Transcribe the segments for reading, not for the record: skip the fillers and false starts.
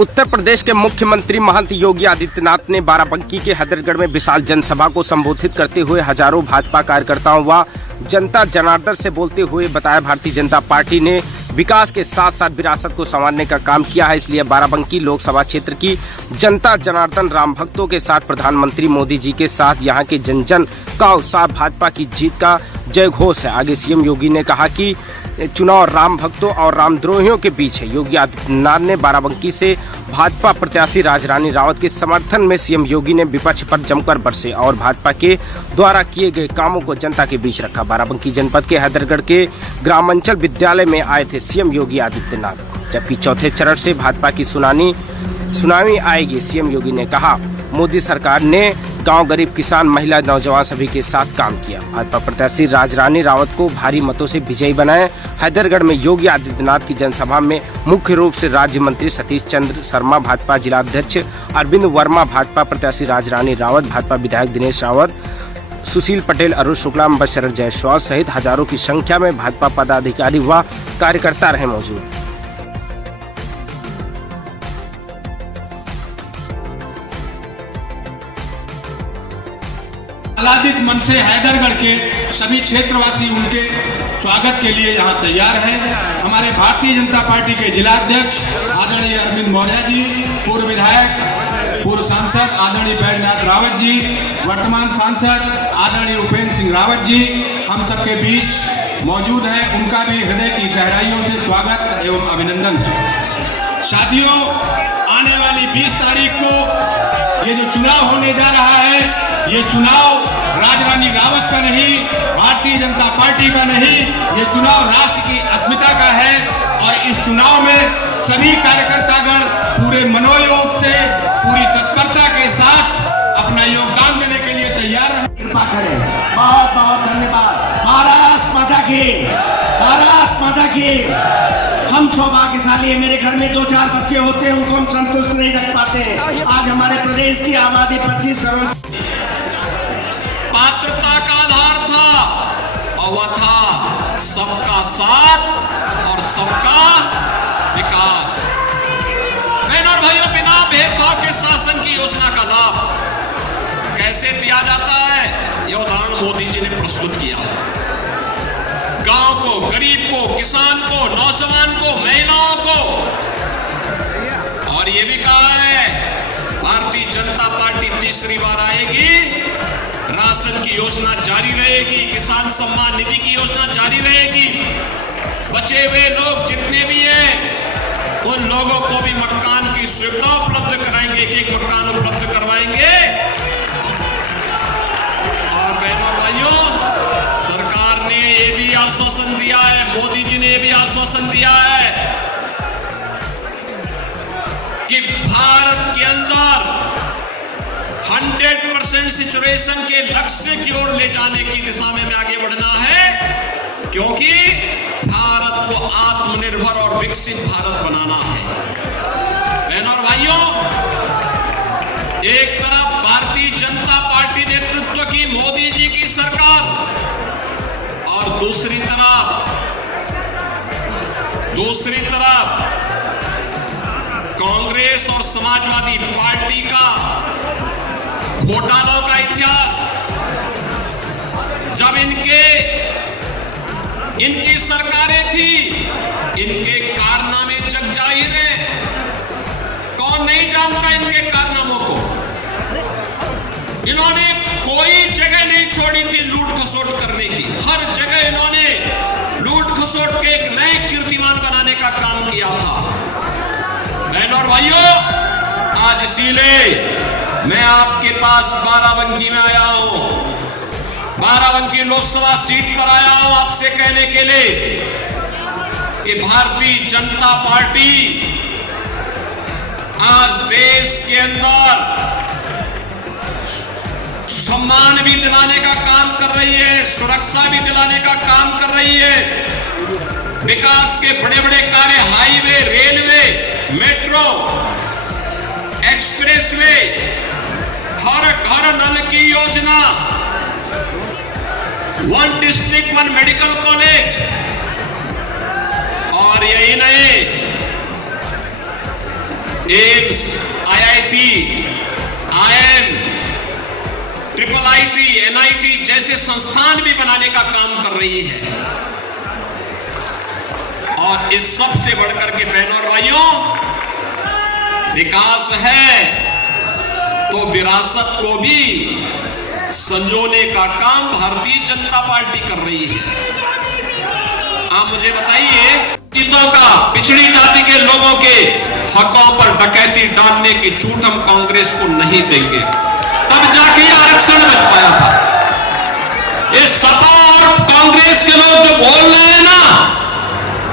उत्तर प्रदेश के मुख्यमंत्री महंत योगी आदित्यनाथ ने बाराबंकी के हैदरगढ़ में विशाल जनसभा को संबोधित करते हुए हजारों भाजपा कार्यकर्ताओं व जनता जनार्दन से बोलते हुए बताया, भारतीय जनता पार्टी ने विकास के साथ साथ विरासत को संवारने का काम किया है। इसलिए बाराबंकी लोकसभा क्षेत्र की जनता जनार्दन राम भक्तों के साथ प्रधानमंत्री मोदी जी के साथ यहाँ के जन जन का उत्साह भाजपा की जीत का जय घोष है। आगे सीएम योगी ने कहा कि चुनाव राम भक्तों और रामद्रोहियों के बीच है। योगी आदित्यनाथ ने बाराबंकी से भाजपा प्रत्याशी राजरानी रावत के समर्थन में सीएम योगी ने विपक्ष पर जमकर बरसे और भाजपा के द्वारा किए गए कामों को जनता के बीच रखा। बाराबंकी जनपद के हैदरगढ़ के ग्रामांचल विद्यालय में आए थे सीएम योगी आदित्यनाथ, जबकि चौथे चरण से भाजपा की सुनामी आएगी। सीएम योगी ने कहा, मोदी सरकार ने गांव, गरीब, किसान, महिला, नौजवान सभी के साथ काम किया। भाजपा प्रत्याशी राजरानी रावत को भारी मतों से विजयी बनाए। हैदरगढ़ में योगी आदित्यनाथ की जनसभा में मुख्य रूप से राज्य मंत्री सतीश चंद्र शर्मा, भाजपा जिला अध्यक्ष अरविंद वर्मा, भाजपा प्रत्याशी राजरानी रावत, भाजपा विधायक दिनेश रावत, सुशील पटेल, अरुण शुक्ला, बशरत जायसवाल सहित हजारों की संख्या में भाजपा पदाधिकारी व कार्यकर्ता रहे मौजूद। आह्लादित मन से हैदरगढ़ के सभी क्षेत्रवासी उनके स्वागत के लिए यहाँ तैयार हैं। हमारे भारतीय जनता पार्टी के जिला अध्यक्ष आदरणीय अरविंद मौर्य जी, पूर्व विधायक, पूर्व सांसद आदरणीय बैजनाथ रावत जी, वर्तमान सांसद आदरणीय उपेंद्र सिंह रावत जी हम सबके बीच मौजूद हैं। उनका भी हृदय की गहराइयों से स्वागत एवं अभिनंदन है। साथियों, आने वाली 20 तारीख को ये जो चुनाव होने जा रहा है, ये चुनाव राजरानी रावत का नहीं, भारतीय जनता पार्टी का नहीं, ये चुनाव राष्ट्र की अस्मिता का है। और इस चुनाव में सभी कार्यकर्तागण पूरे मनोयोग से, पूरी तत्परता के साथ अपना योगदान देने के लिए तैयार हैं। कृपा करें। बहुत बहुत धन्यवाद। भारत माता की, भारत माता की। हम सौभाग्यशाली है, मेरे घर में 2-4 बच्चे होते हैं, उनको हम संतुष्ट नहीं रख पाते। आज हमारे प्रदेश की आबादी 25 करोड़। पात्रता का आधार था और वह था सबका साथ और सबका विकास। बहनों और भाइयों, बिना भेदभाव के शासन की योजना का लाभ कैसे दिया जाता है, यह उदाहरण मोदी जी ने प्रस्तुत किया। गांव को, गरीब को, किसान को, नौजवान को, महिलाओं को, और यह भी कहा है भारतीय जनता पार्टी तीसरी बार आएगी, राशन की योजना जारी रहेगी, किसान सम्मान निधि की योजना जारी रहेगी। बचे हुए लोग जितने भी हैं, उन लोगों को भी मकान की सुविधा उपलब्ध कराएंगे, एक मकान उपलब्ध करवाएंगे। और बहनों भाइयों, सरकार ने ये भी आश्वासन दिया है, मोदी जी ने ये भी आश्वासन दिया है कि भारत के अंदर 100% सिचुएशन के लक्ष्य की ओर ले जाने की दिशा में आगे बढ़ना है, क्योंकि भारत को आत्मनिर्भर और विकसित भारत बनाना है। बहनों और भाइयों, एक तरफ भारतीय जनता पार्टी नेतृत्व की मोदी जी की सरकार और दूसरी तरफ कांग्रेस और समाजवादी पार्टी का घोटालों का इतिहास। जब इनकी सरकारें थी, इनके कारनामे जग जाहिर हैं। कौन नहीं जानता इनके कारनामों को। इन्होंने कोई जगह नहीं छोड़ी थी लूट खसोट करने की। हर जगह इन्होंने लूट खसोट के एक नए कीर्तिमान बनाने का काम किया था। बहनों और भाइयों, आज इसीलिए मैं आपके पास बाराबंकी में आया हूं, बाराबंकी लोकसभा सीट पर आया हूं आपसे कहने के लिए कि भारतीय जनता पार्टी आज देश के अंदर सम्मान भी दिलाने का काम कर रही है, सुरक्षा भी दिलाने का काम कर रही है। विकास के बड़े बड़े कार्य, हाईवे, रेलवे, मेट्रो, एक्सप्रेसवे, हर घर नल की योजना, 1 डिस्ट्रिक्ट 1 मेडिकल कॉलेज, और यही नहीं AIIMS, IIT, IIM, IIIT, NIT जैसे संस्थान भी बनाने का काम कर रही है। और इस सब से बढ़कर के बहनों और भाइयों, विकास है तो विरासत को भी संजोने का काम भारतीय जनता पार्टी कर रही है। आप मुझे बताइए, चीजों का पिछड़ी जाति के लोगों के हकों पर डकैती डालने की छूट हम कांग्रेस को नहीं देंगे। तब जाके आरक्षण बच पाया था। ये सपा और कांग्रेस के लोग जो बोल रहे हैं ना,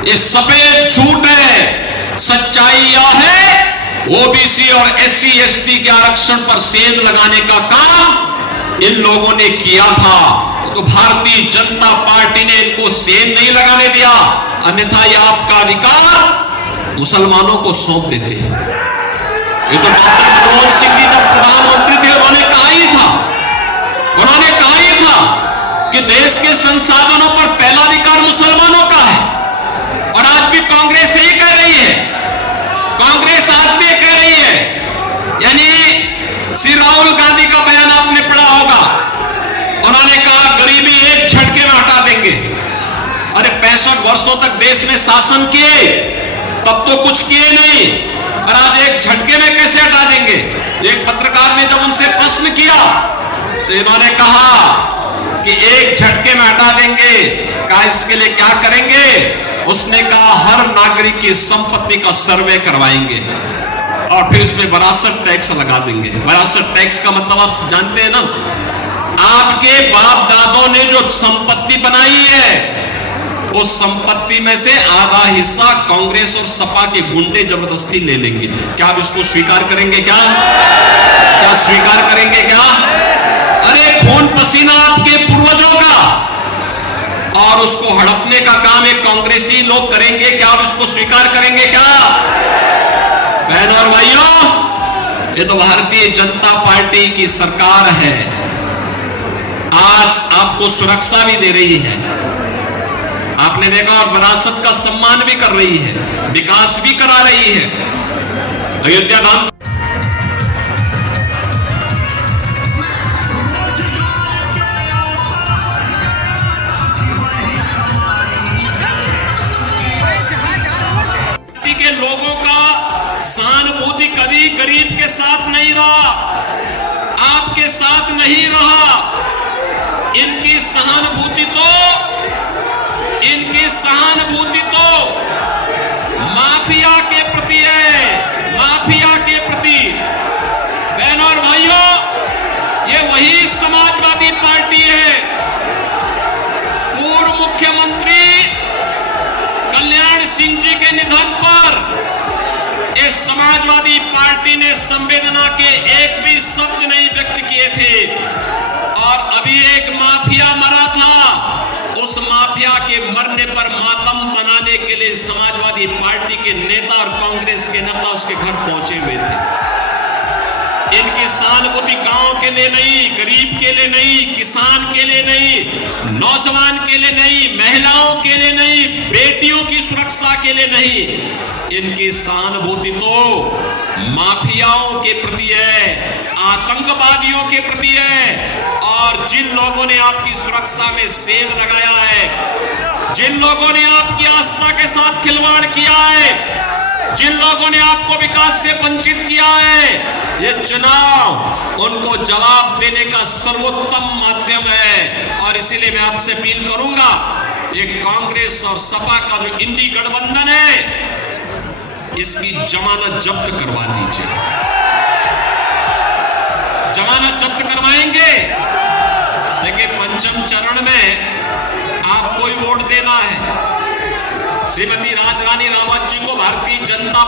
ये सफेद झूठ है। सच्चाई यह है, ओबीसी और SC ST के आरक्षण पर सेंध लगाने का काम इन लोगों ने किया था, तो भारतीय जनता पार्टी ने इनको सेंध नहीं लगाने दिया, अन्यथा यह आपका अधिकार मुसलमानों को सौंप देते। ये तो डॉक्टर मनमोहन सिंह जी जब प्रधानमंत्री थे, उन्होंने कहा ही था कि देश के संसाधनों पर पहला अधिकार मुसलमानों का है। और आज भी कांग्रेस यही कह रही है। कांग्रेस आज भी कह रही है, यानी श्री राहुल गांधी का बयान आपने पढ़ा होगा। उन्होंने कहा गरीबी एक झटके में हटा देंगे। अरे 65 वर्षों तक देश में शासन किए, तब तो कुछ किए नहीं, और आज एक झटके में कैसे हटा देंगे। एक पत्रकार ने जब उनसे प्रश्न किया तो इन्होंने कहा कि एक झटके में हटा देंगे, कहा इसके लिए क्या करेंगे। उसने कहा हर नागरिक की संपत्ति का सर्वे करवाएंगे और फिर उसमें विरासत टैक्स लगा देंगे। विरासत टैक्स का मतलब आप जानते हैं ना, आपके बाप दादों ने जो संपत्ति बनाई है, उस संपत्ति में से आधा हिस्सा कांग्रेस और सपा के गुंडे जबरदस्ती ले लेंगे। क्या आप इसको स्वीकार करेंगे? क्या स्वीकार करेंगे? क्या अरे खून पसीना आपके पूर्वजों का, और उसको हड़पने का काम एक कांग्रेसी लोग करेंगे। क्या आप इसको स्वीकार करेंगे? क्या बहनों और भाइयों, ये तो भारतीय जनता पार्टी की सरकार है। आज आपको सुरक्षा भी दे रही है, आपने देखा, और विरासत का सम्मान भी कर रही है, विकास भी करा रही है। अयोध्या धाम के लोगों का सहानुभूति कभी गरीब के साथ नहीं रहा, आपके साथ नहीं रहा। इनकी सहानुभूति तो माफिया के प्रति है, माफिया के प्रति। बहनों और भाइयों, ये वही समाजवादी पार्टी है। पूर्व मुख्यमंत्री कल्याण सिंह जी के निधन पर इस समाजवादी पार्टी ने संवेदना के एक भी शब्द नहीं व्यक्त किए थे। और अभी एक माफिया मरा था, उस माफिया के मरने पर मातम मनाने के लिए समाजवादी पार्टी के नेता और कांग्रेस के नेता उसके घर पहुंचे हुए थे। इनकी सहानुभूति गांव के लिए नहीं, गरीब के लिए नहीं, किसान के लिए नहीं, नौजवान के लिए नहीं, महिलाओं के लिए नहीं, बेटियों की सुरक्षा के लिए नहीं। इनकी सहानुभूति तो माफियाओं के प्रति है, आतंकवादियों के प्रति है। और जिन लोगों ने आपकी सुरक्षा में सेंध लगाया है, जिन लोगों ने आपकी आस्था के साथ खिलवाड़ किया है, जिन लोगों ने आपको विकास से वंचित किया है, ये चुनाव उनको जवाब देने का सर्वोत्तम माध्यम है। और इसीलिए मैं आपसे अपील करूंगा, ये कांग्रेस और सपा का जो इंडी गठबंधन है, इसकी जमानत जब्त करवा दीजिए। जमानत जब्त करवाएंगे, लेकिन पंचम चरण में आपको ही वोट देना है। श्रीमती राजरानी रावत जी को भारतीय जनता